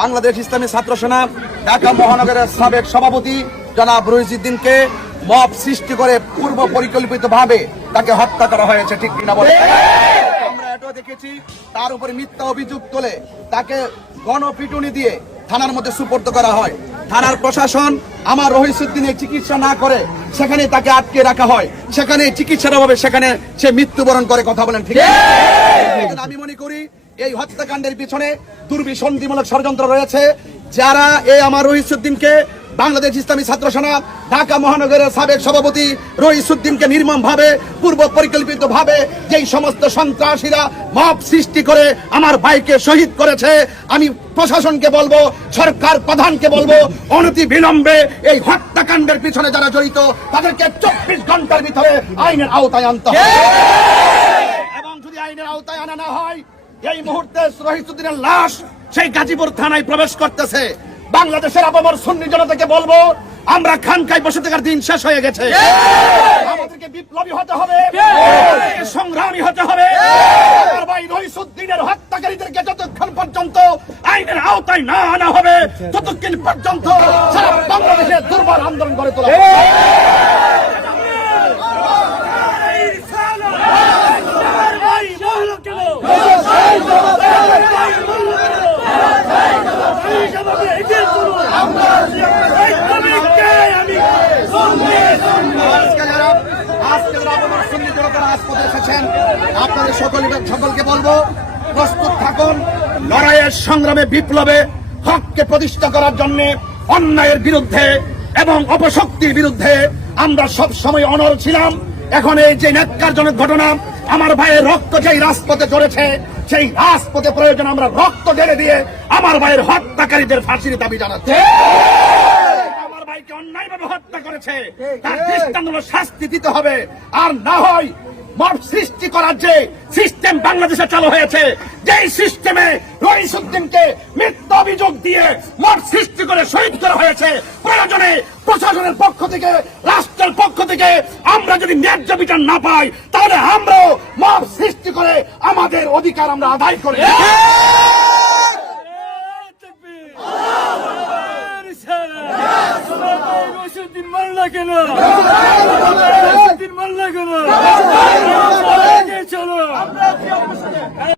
বাংলাদেশ ইসলামী ছাত্র সেনা ঢাকা মহানগরের সাবেক সভাপতি জনাব রহিসউদ্দিনকে মব সৃষ্টি করে পূর্ব পরিকল্পিতভাবে তাকে হত্যা করা হয়েছে, ঠিক কিনা বলে? আমরা এটাও দেখেছি, তার উপরে মিথ্যা অভিযোগ তোলে তাকে গণপিটুনি দিয়ে থানার মধ্যে সুপর্দ করা হয়। থানার প্রশাসন আমার রহিসউদ্দিনের চিকিৎসা না করে সেখানে তাকে আটকে রাখা হয়, সেখানে চিকিৎসার অভাবে সেখানে সে মৃত্যুবরণ করে। কথা বলেন ঠিক? আমি মনে করি এই হত্যাকাণ্ডের পিছনে দুর্বিসন্ধিমূলক ষড়যন্ত্র রয়েছে। যারা এই আমার রহিসউদ্দিনকে, বাংলাদেশ ইসলামী ছাত্র সেনা ঢাকা মহানগরের সাবেক সভাপতি রহিসউদ্দিনকে নির্মমভাবে পূর্ব পরিকল্পিতভাবে যেই সমস্ত সন্ত্রাসীরা মব সৃষ্টি করে আমার ভাইকে শহীদ করেছে, আমি প্রশাসনকে বলবো, সরকার প্রধানকে বলবো, অনতি বিলম্বে এই হত্যাকাণ্ডের পিছনে যারা জড়িত তাদেরকে 24 ঘন্টার ভিতরে আইনের আওতায় আনতে হবে। এবং যদি আইনের আওতায় আনা না হয়, এই মুহূর্তে রহিসউদ্দিনের লাশ সেই গাজীপুর থানায় প্রবেশ করতেছে। বাংলাদেশের আপামর সুন্নি জনতাকে বলবো, আমরা খানকায় বসে থাকার দিন শেষ হয়ে গেছে। আমাদেরকে বিপ্লবী হতে হবে, সংগ্রামী হতে হবে। আমার ভাই রহিসউদ্দিনের হত্যাকারীদেরকে যতক্ষণ পর্যন্ত আইনের আওতায় না আনা হবে, ততক্ষণ পর্যন্ত সারা বাংলাদেশে দুর্বল আন্দোলন গড়ে তোলা হবে। আপনাদের সকলকে বলবো, প্রস্তুত থাকুন লড়াইয়ের সংগ্রামে, বিপ্লবে হককে প্রতিষ্ঠা করার জন্য, অন্যায়ের বিরুদ্ধে এবং অপশক্তির বিরুদ্ধে আমরা সব সময় অনড় ছিলাম। এখন এই যে ন্যাক্কারজনক ঘটনা, আমার ভাইয়ের রক্ত যেই রাজপথে চড়েছে, সেই রাজপথে প্রয়োজন আমরা রক্ত ঢেলে দিয়ে আমার ভাইয়ের হত্যাকারীদের ফাঁসির দাবি জানাচ্ছি। আমার ভাইকে অন্যায়ভাবে হত্যা করেছে, তার দৃষ্টান্তমূলক শাস্তি দিতে হবে। আর না হয় মব সৃষ্টি করার যে সিস্টেম বাংলাদেশে চালু হয়েছে, যেই সিস্টেমে রহিসউদ্দিনকে মিথ্যা অভিযোগ দিয়ে মব সৃষ্টি করে শহীদ করা হয়েছে, প্রয়োজনে প্রশাসনের পক্ষ থেকে, রাষ্ট্রের পক্ষ থেকে আমরা যদি ন্যায্য বিচার না পাই, তাহলে আমরাও মব সৃষ্টি করে আমাদের অধিকার আমরা আদায় করি। মাল্লা কেন মাল্লা কেন চলো।